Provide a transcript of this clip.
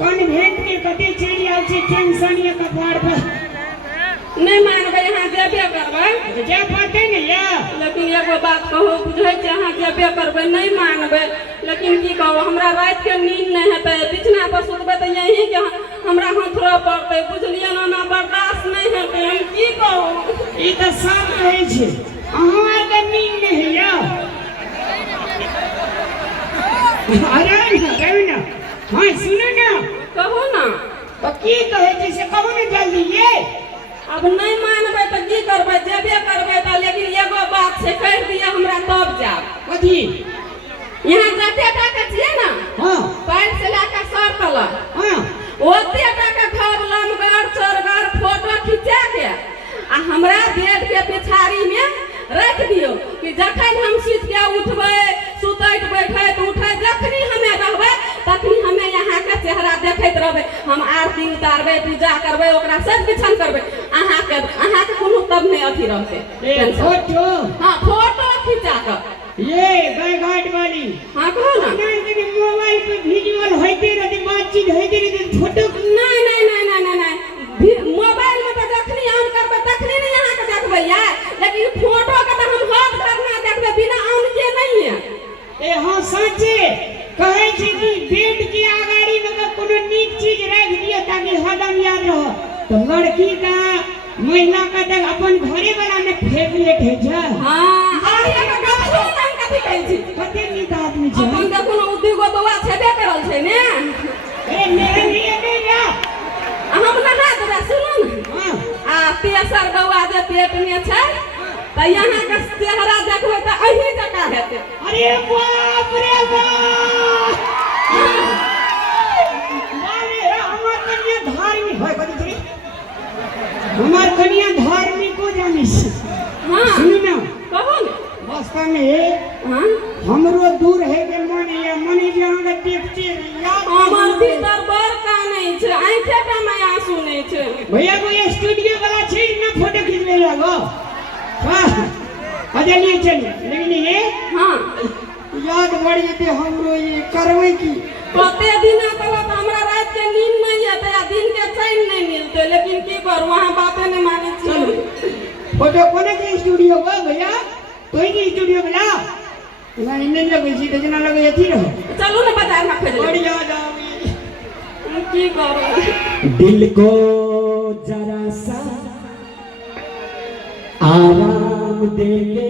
convent के कते चली आउ छे टेंशन ये कपाड़ पर नहीं मानबे यहाँ जेबे करबे जे पते नहीं या लेकिन एगो बात कहो बुझे छे यहाँ जेबे करबे नहीं मानबे लेकिन की कहो हमरा रात के नींद नहीं हेतै बिछना पर सुतबे त यही के हमरा हाथरो पड़तै बुझलिए ना बर्दाश्त नहीं हेतै हम की कहूं ई त सब कहै छे अहाँ के नींद नहीं या अरे ना हां सुनो ना कहो ना तो की कहै छे से कहू ना जल्दी ये अब नहीं मानबे तो की करबे जेबे करबे त लेकिन एगो बात से कह दिए हमरा तब जाब कथी यहाँ जते टाका छिए ना हां पैर से लेकर सर तलक हां ओते टाका घर लमगर चोरगर फोटो खिंचा के आ हमरा बेड के पिछाड़ी में रख दियो कि जखन हम सीट के उठबे सुतैत बैठैत उठै जखनी हमें रहबे तखनी हमें यहाँ के चेहरा देखैत रहबे हम आरती उतारबे पूजा करबे ओकरा सब किछन करबे अहाँ के कोनो तब नहीं अथी रहते ए फोटो हां फोटो खिंचा के ये बैगाट वाली हां कहो ना नहीं मोबाइल पे वीडियो होते रहते बातचीत होते रहते फोटो नहीं मोबाइल में तो जखनी ऑन करबे तखनी नहीं यहाँ के देखबे या लेकिन फोटो के तो हम हाथ करना देखबे बिना ऑन के नहीं है ए हां सच्चे कहै छी कि बेड के आगाड़ी में कोनो नीक चीज रख दियो ताकि हरदम याद रहो तो लड़की का महिला का देख अपन घरे वाला में फेवरेट है जा हां और ये गप्पो हम कथि कहै छी कते नीक आदमी छै अपन देखो ना उद्योग बउआ छेबे करल छै ने ए मेरे लिए नहीं जा हम नहा देबे सुनो ना हां आ तेसर बउआ जे पेट में छै त यहाँ के चेहरा देखबे त अही जका हेतै अरे बाप रे बाप अरे हमर कन्या धार्मिक है कथि छी हमार कन्या धार्मिक को जानी छी हां सुनी ना कहो ना वास्तव में हां हमरो दूर है के मन जे अहाँ के देखते याद हमर भीतर बड़ कानै छै आंखे पे मैं आंसू नहीं छै भैया को ये स्टूडियो वाला छै ना फोटो खींचने लगो हां अजय नहीं चलिए लेकिन ये हां याद बढ़ जेते हमरो ये करबै की कते दिन तक हमरा रात के नींद नहीं आते आ दिन के चैन नहीं मिलते लेकिन की करू वहां बातें नहीं माने छी फोटो कोने के स्टूडियो गो भैया तोई के स्टूडियो वाला ना इने लगे छी जना लगे अथी रहो चलो ना बाजार में खोज बढ़िया जाओ की करू दिल को जरा सा आराम दे